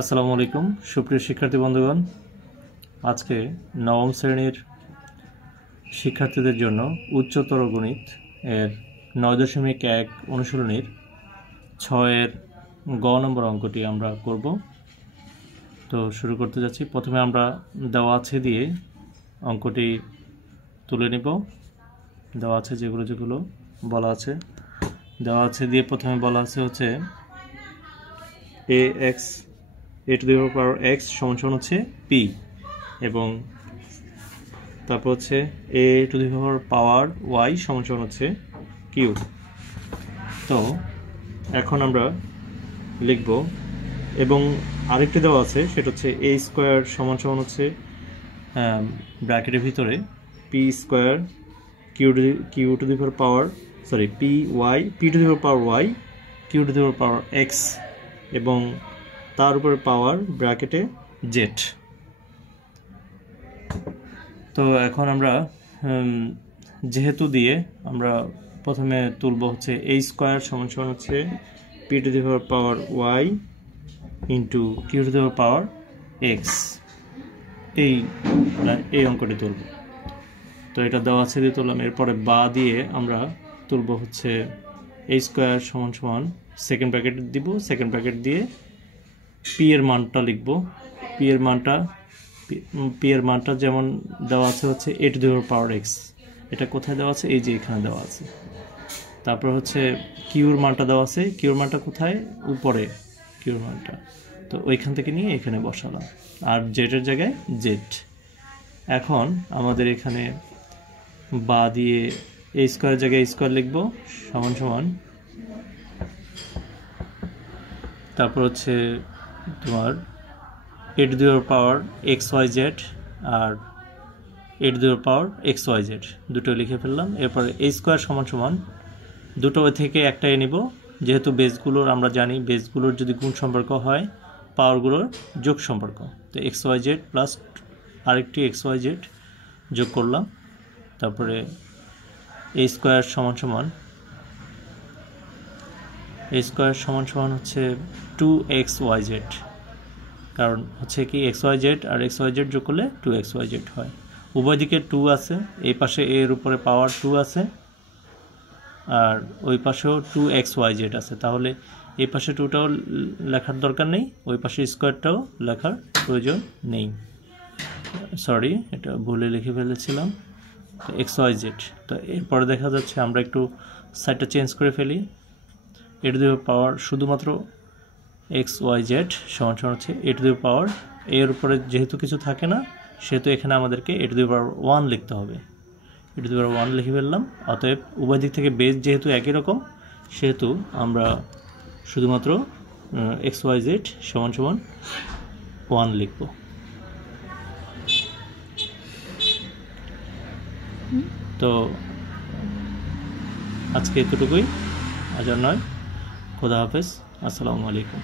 আসসালামু আলাইকুম সুপ্রিয় শিক্ষার্থী বন্ধুগণ, আজকে নবম শ্রেণীর শিক্ষার্থীদের জন্য উচ্চতর গণিত এর 9.1 অনুশীলনীর 6-এর গ নম্বর অঙ্কটি আমরা করব। তো শুরু করতে যাচ্ছি। প্রথমে আমরা দেওয়া আছে দিয়ে অঙ্কটি তুলে নিব। দেওয়া আছে যেগুলো বলা আছে, দেওয়া আছে দিয়ে প্রথমে বলা আছে হচ্ছে a to the power x সমান হচ্ছে p, এবং তারপর হচ্ছে a to the power y সমান হচ্ছে q। তো এখন আমরা লিখব, এবং আরেকটি দেওয়া আছে সেটা হচ্ছে a স্কয়ার সমান হচ্ছে ব্র্যাকেটের ভিতরে p square q to the power p to the power y q to the power x এবং তার উপরে পাওয়ার ব্র্যাকেটে z। তো এখন আমরা যেহেতু দিয়ে আমরা প্রথমে তুলব হচ্ছে a স্কয়ার সমান হচ্ছে p to the power y into q to the power x, এই অঙ্কটি তুলব। তো এটা দেওয়া আছে দিয়ে তুললাম। এরপরে বা দিয়ে আমরা তুলব হচ্ছে a স্কয়ার সমান সেকেন্ড ব্র্যাকেট দিব, সেকেন্ড ব্র্যাকেট দিয়ে p এর মানটা লিখব। p এর মানটা যেমন দেওয়া আছে হচ্ছে a to the power x, এটা কোথায় দেওয়া আছে? এই যে এখানে দেওয়া আছে। তারপর হচ্ছে q এর মানটা দেওয়া আছে, q এর মানটা কোথায়? উপরে q এর মানটা, তো ওইখান থেকে নিয়ে এখানে বসালাম, আর z এর জায়গায় z। এখন আমাদের এখানে বা দিয়ে a স্কয়ার জায়গায় স্কয়ার লিখব সমান তারপর হচ্ছে তোমার a to the power xyz R a to the power xyz দুটো লিখে ফেললাম। এরপর a স্কয়ার সমান দুটো থেকে একটাই নিব, যেহেতু বেসগুলোর আমরা জানি বেসগুলোর যদি গুণ সম্পর্ক হয় পাওয়ারগুলোর যোগ সম্পর্ক। তো xyz প্লাস আরেকটি xyz যোগ করলাম। তারপরে a স্কয়ার সমান হচ্ছে 2xyz, কারণ হচ্ছে কি xyz আর xyz যোগ করলে 2xyz হয়। উভয় দিকে 2 আছে, এই পাশে a এর উপরে পাওয়ার 2 আছে আর ওই পাশেও 2xyz আছে, তাহলে এই পাশে 2টাও লেখার দরকার নেই, ওই পাশে স্কয়ারটাও লেখার প্রয়োজন নেই। সরি, এটা ভুলে লিখে ফেলেছিলাম। তো xyz, তো এরপরে দেখা যাচ্ছে আমরা একটু সাইডটা চেঞ্জ করে ফেলি। a to the power শুধুমাত্র xyz সমান হচ্ছে a to the power, এর উপরে যেহেতু কিছু থাকে না সেহেতু এখানে আমাদেরকে a to the power 1 লিখতে হবে। a to the power 1 লিখে ফেললাম। অতএব উভয় দিক থেকে বেস যেহেতু একই রকম সেহেতু আমরা শুধুমাত্র xyz সমান 1 লিখব। তো আজকে এতটুকুই, আজ আর নয়। খোদা হাফেজ, আসসালামু আলাইকুম।